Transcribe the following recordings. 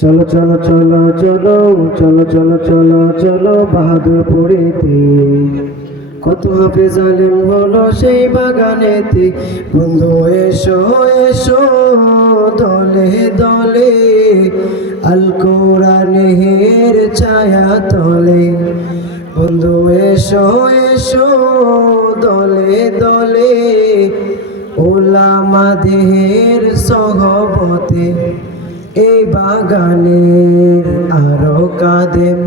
চলো চলো চলো চলো চলো চলো চলো চলো বাহাদুরপুরেতে। কত হাফেজ জালেম হলো সেই বাগানেতে। বন্ধু এসো এসো দলে দলে, আল কোরআনের ছায়া তলে। বন্ধু এসো এসো দলে দলে, ওলামাদের সহবতে। এই বাগানের আরো কাদেম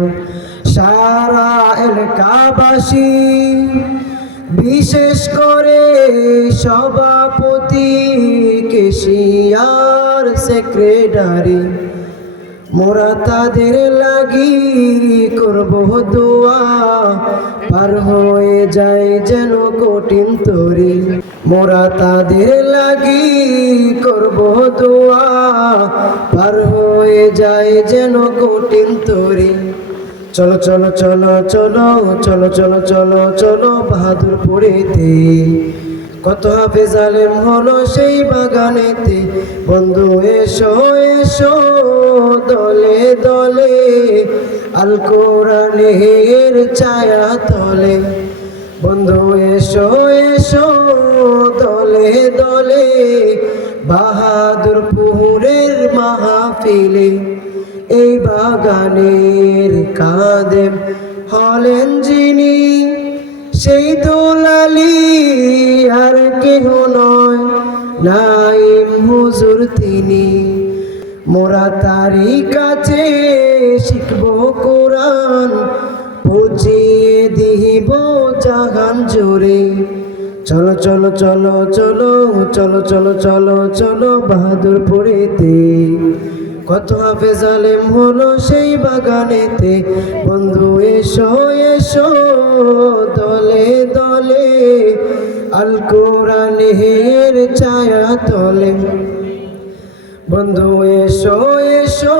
সারা এলাকাবাসী, বিশেষ করে সভাপতি কেশিয়ার সেক্রেটারি। মোরা তাদের লাগি করব দোয়া, পার হয়ে যায় যেন কঠিন তরি। মোরা তাদের লাগি করব দোয়া, পার হয়ে যায় যেন কঠিন তরি। চলো চলো চলো চলো চলো চলো চলো চলো বাহাদুরপুরেতে। কত হাফেজ জালেম হলো সেই বাগানেতে। বন্ধু এসো এসো দলে দলে, আল কোরআনের ছায়া তলে। বন্ধু এসো এসো দলে দলে, বাহাদুরপুরের মাহফিলে। এই বাগানের কাদেম হলেন যিনি, সেই দুলালী আর কেহ নয়, নাইম হুজুর তিনি। মোরা তারি কাছে শিখব কোরআন, পৌঁছিয়ে দিব জাহান জুড়ে। চলো চলো চলো চলো চলো চলো চলো চলো বাহাদুরপুরেতে। কত হাফেজ জালেম হলো সেই বাগানেতে। বন্ধু এসো এসো দলে দলে, আল কোরআনের ছায়া তলে। বন্ধু এসো এসো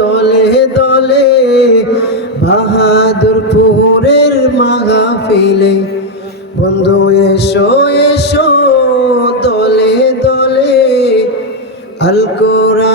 দলে দলে, বাহাদুরপুরের মাহফিলে। বন্ধু এসো এসো দলে দলে, আল কোরআন